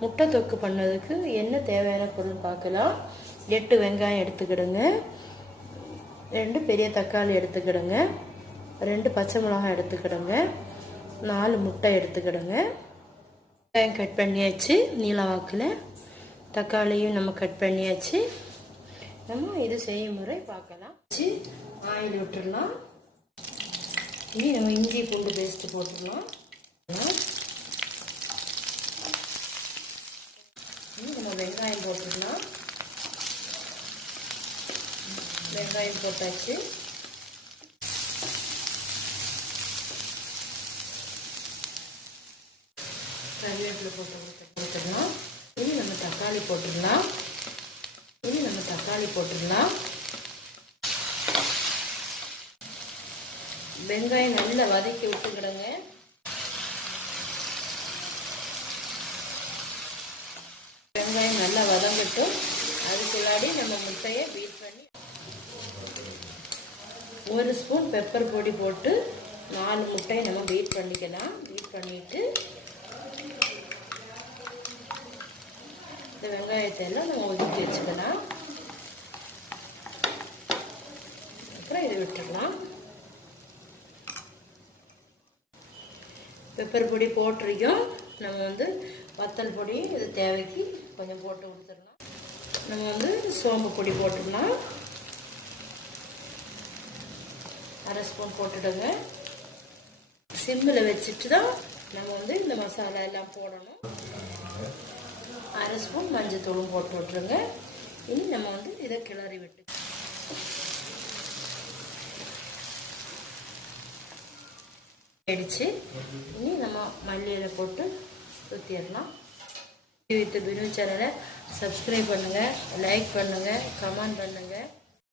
முட்டை தொக்கு பண்ணதுக்கு என்ன தேவையான பொருள் பார்க்கலாம். 8 வெங்காயம் எடுத்துக்கிடுங்க, 2 பெரிய தக்காளி எடுத்துக்கிடுங்க, 2 பச்சை மிளகாய் எடுத்துக்கிடுங்க, 4 முட்டை எடுத்துக்கிடுங்க. வெங்காயம் கட் பண்ணியாச்சு நீல வாக்கில், தக்காளியும் நம்ம கட் பண்ணியாச்சு. நம்ம இது செய்முறை பார்க்கலாம். ஆயில் விட்டுடலாம். இனி நம்ம இஞ்சி பூண்டு பேஸ்ட்டு போட்டுடலாம். இனி நம்ம வெங்காயம் போட்டுடலாம். வெங்காயம் போட்டாச்சு. கருவேப்பிலை போட்டுடலாம். இனி நம்ம தக்காளி போட்டுடலாம். வெங்காயம் நல்லா வதக்கி விட்டுக்கிடுங்க. வெங்காயம் நல்லா வதங்கட்டும். அதுக்குள்ளாடி நம்ம முட்டையை பீட் பண்ணி 1 ஸ்பூன் பெப்பர் பொடி போட்டு 4 முட்டையை நம்ம பீட் பண்ணிக்கலாம். பீட் பண்ணிட்டு இந்த வெங்காயத்தை எல்லாம் நம்ம ஒதுக்கி வச்சுக்கலாம். அப்புறம் இதை விட்டுடலாம். பெப்பர் பொடி போட்டிருக்கோம். நம்ம வத்தல் பொடி இது தேவைக்கு கொஞ்சம் போட்டு கொடுத்துடலாம். நம்ம சோம்பு பொடி போட்டுடலாம். 1/2 ஸ்பூன் போட்டுடுங்க. சிம்மில் வச்சுட்டு தான் நம்ம இந்த மசாலா எல்லாம் போடணும். 1/2 ஸ்பூன் மஞ்சள் தூளும் போட்டு விட்டுருங்க. இனி நம்ம இதை கிளறி விட்டு ஆயிடுச்சு. இனி நம்ம மல்லியில் போட்டு ஊற்றிடலாம். வித் பினு சேனலை சப்ஸ்கிரைப் பண்ணுங்கள், லைக் பண்ணுங்கள், கமெண்ட் பண்ணுங்கள்.